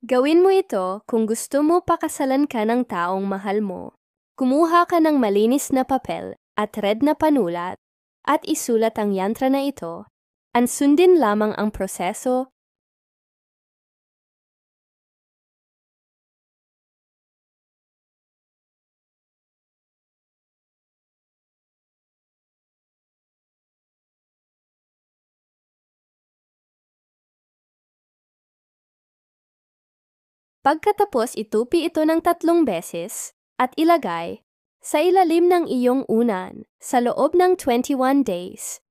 Gawin mo ito kung gusto mo pakasalan ka ng taong mahal mo. Kumuha ka ng malinis na papel at red na panulat at isulat ang yantra na ito. Sundin lamang ang proseso. Pagkatapos itupi ito ng 3 beses at ilagay sa ilalim ng iyong unan sa loob ng 21 days.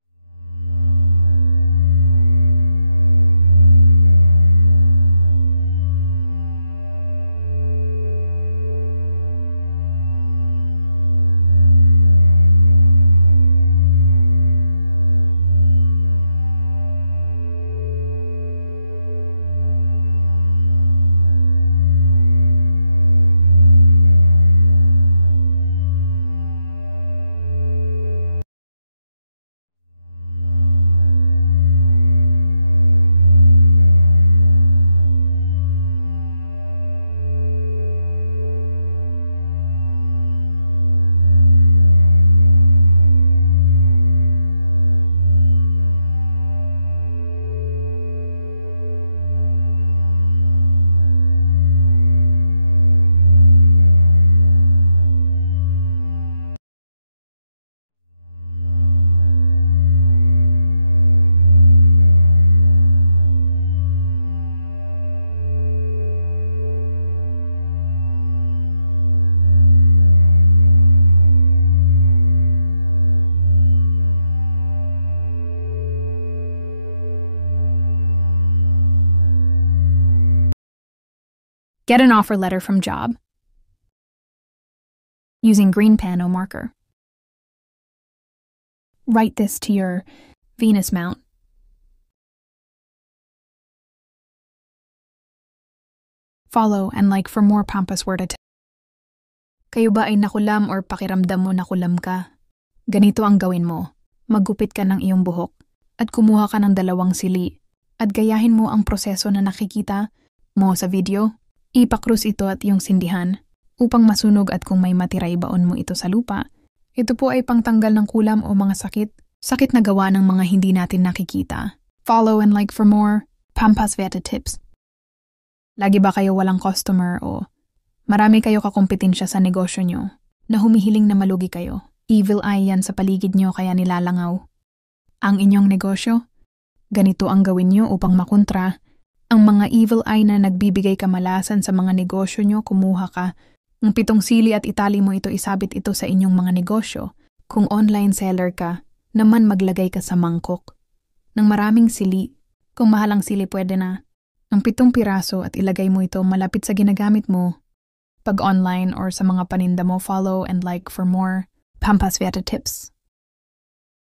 Get an offer letter from job using green pen or marker. Write this to your Venus mount. Follow and like for more Pampas Word Tips. Kayo ba ay nakulam or pakiramdam mo nakulam ka? Ganito ang gawin mo. Maggupit ka ng iyong buhok at kumuha ka ng 2 sili at gayahin mo ang proseso na nakikita mo sa video. Ipakrus ito at iyong sindihan upang masunog at kung may matira ibaon mo ito sa lupa. Ito po ay pangtanggal ng kulam o mga sakit na gawa ng mga hindi natin nakikita. Follow and like for more Pampas Word Tips. Lagi ba kayo walang customer o marami kayo kakompetensya sa negosyo nyo na humihiling na malugi kayo? Evil eye yan sa paligid nyo kaya nilalangaw ang inyong negosyo? Ganito ang gawin nyo upang makontra ang mga evil eye na nagbibigay kamalasan sa mga negosyo nyo. Kumuha ka ng 7 sili at itali mo ito, isabit ito sa inyong mga negosyo. Kung online seller ka, naman maglagay ka sa mangkok ng maraming sili. Kung mahalang sili pwede na ng 7 piraso at ilagay mo ito malapit sa ginagamit mo pag online or sa mga paninda mo. Follow and like for more Pampas Word Tips.